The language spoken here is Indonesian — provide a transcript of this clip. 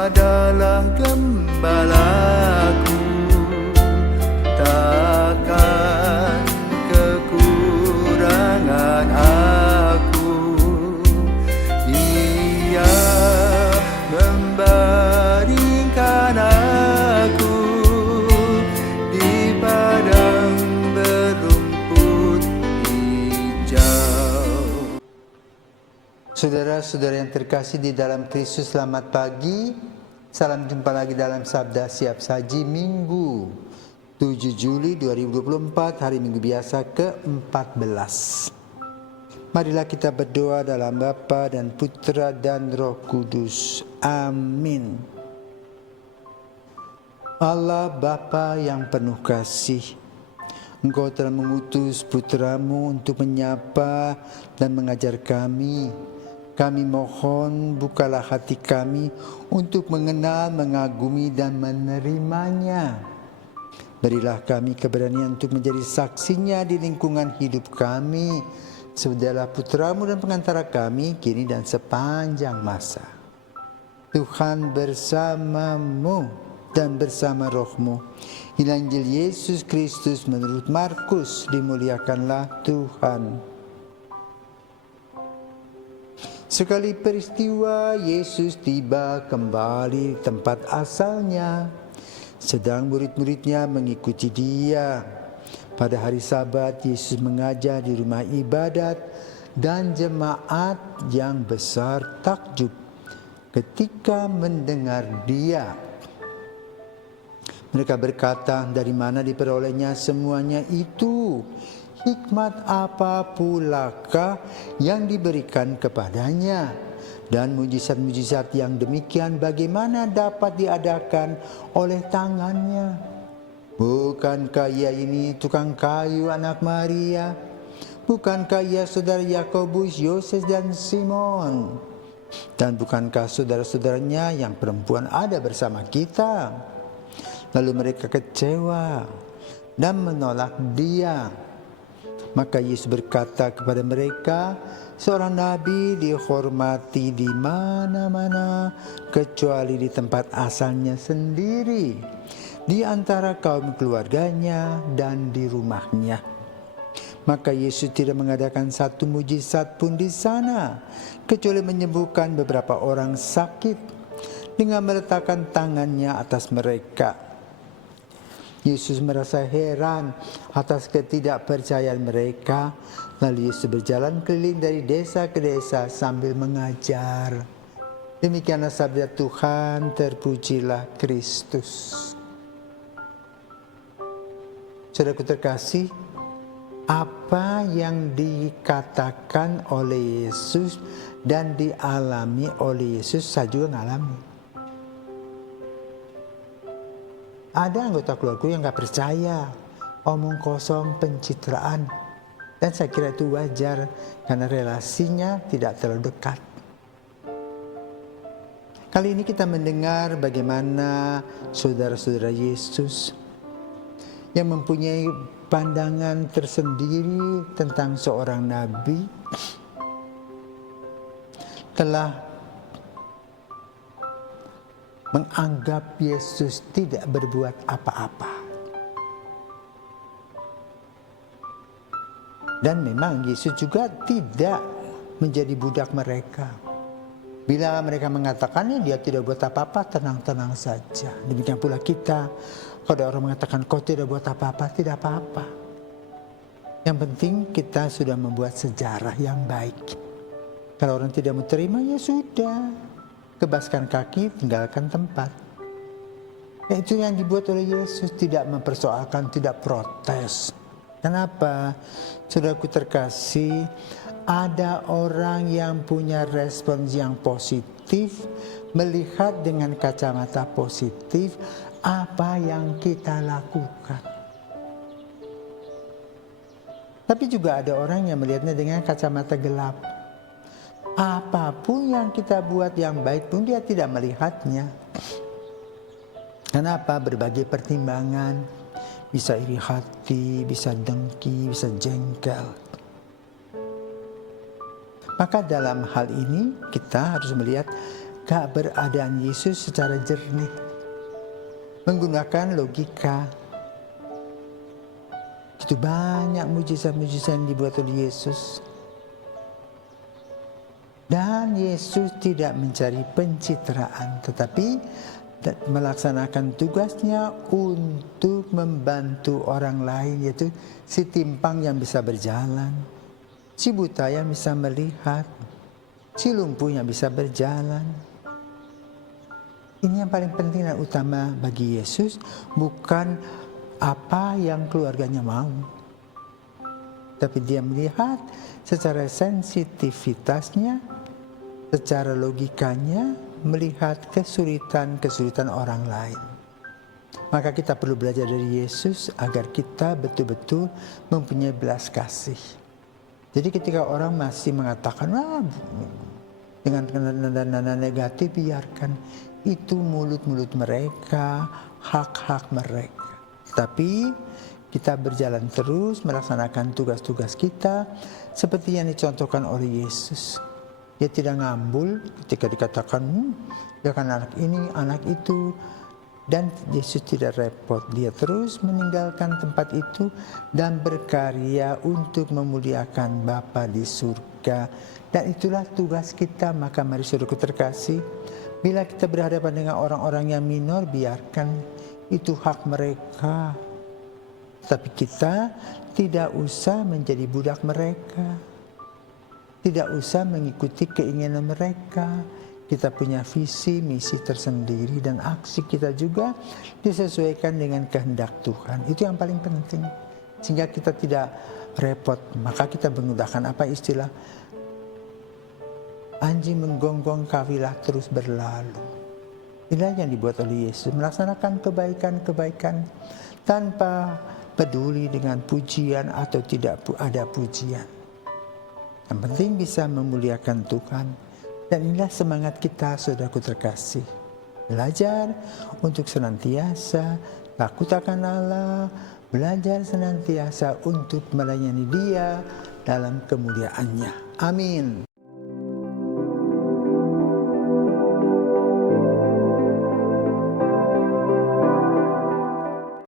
adalah gembalaku, takkan kekurangan aku. Dia membaringkan aku di padang berumput hijau. Saudara-saudara yang terkasih di dalam Kristus, selamat pagi. Salam jumpa lagi dalam Sabda Siap Saji Minggu 7 Juli 2024, hari Minggu biasa ke-14. Marilah kita berdoa dalam Bapa dan Putra dan Roh Kudus. Amin. Allah Bapa yang penuh kasih, Engkau telah mengutus Putramu untuk menyapa dan mengajar kami. Kami mohon bukalah hati kami untuk mengenal, mengagumi dan menerimanya. Berilah kami keberanian untuk menjadi saksinya di lingkungan hidup kami. Sebagai Putramu dan pengantara kami kini dan sepanjang masa. Tuhan bersamamu dan bersama rohmu. Injil Yesus Kristus menurut Markus, dimuliakanlah Tuhan. Sekali peristiwa Yesus tiba kembali di tempat asalnya, sedang murid-muridnya mengikuti dia. Pada hari Sabat, Yesus mengajar di rumah ibadat dan jemaat yang besar takjub ketika mendengar dia. Mereka berkata, dari mana diperolehnya semuanya itu? Hikmat apa pulakah yang diberikan kepadanya? Dan mujizat-mujizat yang demikian bagaimana dapat diadakan oleh tangannya? Bukankah ia ini tukang kayu anak Maria? Bukankah ia saudara Yakobus, Yoses dan Simon? Dan bukankah saudara-saudaranya yang perempuan ada bersama kita? Lalu mereka kecewa dan menolak dia. Maka Yesus berkata kepada mereka, seorang nabi dihormati di mana-mana kecuali di tempat asalnya sendiri, di antara kaum keluarganya dan di rumahnya. Maka Yesus tidak mengadakan satu mujizat pun di sana, kecuali menyembuhkan beberapa orang sakit dengan meletakkan tangannya atas mereka. Yesus merasa heran atas ketidakpercayaan mereka. Lalu Yesus berjalan keliling dari desa ke desa sambil mengajar. Demikianlah sabda Tuhan, terpujilah Kristus. Saudaraku terkasih, apa yang dikatakan oleh Yesus dan dialami oleh Yesus, saya juga ngalami. Ada anggota keluarga yang gak percaya, omong kosong, pencitraan. Dan saya kira itu wajar karena relasinya tidak terlalu dekat. Kali ini kita mendengar bagaimana saudara-saudara Yesus yang mempunyai pandangan tersendiri tentang seorang nabi telah menganggap Yesus tidak berbuat apa-apa. Dan memang Yesus juga tidak menjadi budak mereka. Bila mereka mengatakannya dia tidak buat apa-apa, tenang-tenang saja. Demikian pula kita, kalau orang mengatakan kau tidak buat apa-apa, tidak apa-apa. Yang penting kita sudah membuat sejarah yang baik. Kalau orang tidak mau terima, ya sudah. Kebaskan kaki, tinggalkan tempat. Itu yang dibuat oleh Yesus, tidak mempersoalkan, tidak protes. Kenapa? Saudaraku terkasih, ada orang yang punya respons yang positif, melihat dengan kacamata positif apa yang kita lakukan. Tapi juga ada orang yang melihatnya dengan kacamata gelap. Apapun yang kita buat yang baik pun dia tidak melihatnya. Kenapa? Berbagai pertimbangan. Bisa iri hati, bisa dengki, bisa jengkel. Maka dalam hal ini kita harus melihat keberadaan Yesus secara jernih, menggunakan logika. Itu banyak mujizat-mujizat yang dibuat oleh Yesus. Dan Yesus tidak mencari pencitraan, tetapi melaksanakan tugasnya untuk membantu orang lain, yaitu si timpang yang bisa berjalan, si buta yang bisa melihat, si lumpuh yang bisa berjalan. Ini yang paling penting dan utama bagi Yesus, bukan apa yang keluarganya mau. Tapi dia melihat secara sensitivitasnya, secara logikanya, melihat kesulitan-kesulitan orang lain. Maka kita perlu belajar dari Yesus agar kita betul-betul mempunyai belas kasih. Jadi ketika orang masih mengatakan, dengan nada-nada negatif, biarkan. Itu mulut-mulut mereka, hak-hak mereka. Tapi kita berjalan terus melaksanakan tugas-tugas kita seperti yang dicontohkan oleh Yesus. Dia tidak ngambul ketika dikatakan, dia kan anak ini, anak itu. Dan Yesus tidak repot. Dia terus meninggalkan tempat itu dan berkarya untuk memuliakan Bapa di surga. Dan itulah tugas kita. Maka mari saudaraku terkasih, bila kita berhadapan dengan orang-orang yang minor, biarkan, itu hak mereka. Tapi kita tidak usah menjadi budak mereka. Tidak usah mengikuti keinginan mereka. Kita punya visi, misi tersendiri, dan aksi kita juga disesuaikan dengan kehendak Tuhan. Itu yang paling penting. Sehingga kita tidak repot. Maka kita menggunakan apa istilah? Anjing menggonggong, kafilah terus berlalu. Inilah yang dibuat oleh Yesus. Melaksanakan kebaikan-kebaikan tanpa peduli dengan pujian atau tidak ada pujian. Yang penting bisa memuliakan Tuhan. Dan inilah semangat kita, saudaraku terkasih. Belajar untuk senantiasa takut akan Allah. Belajar senantiasa untuk melayani Dia dalam kemuliaannya. Amin.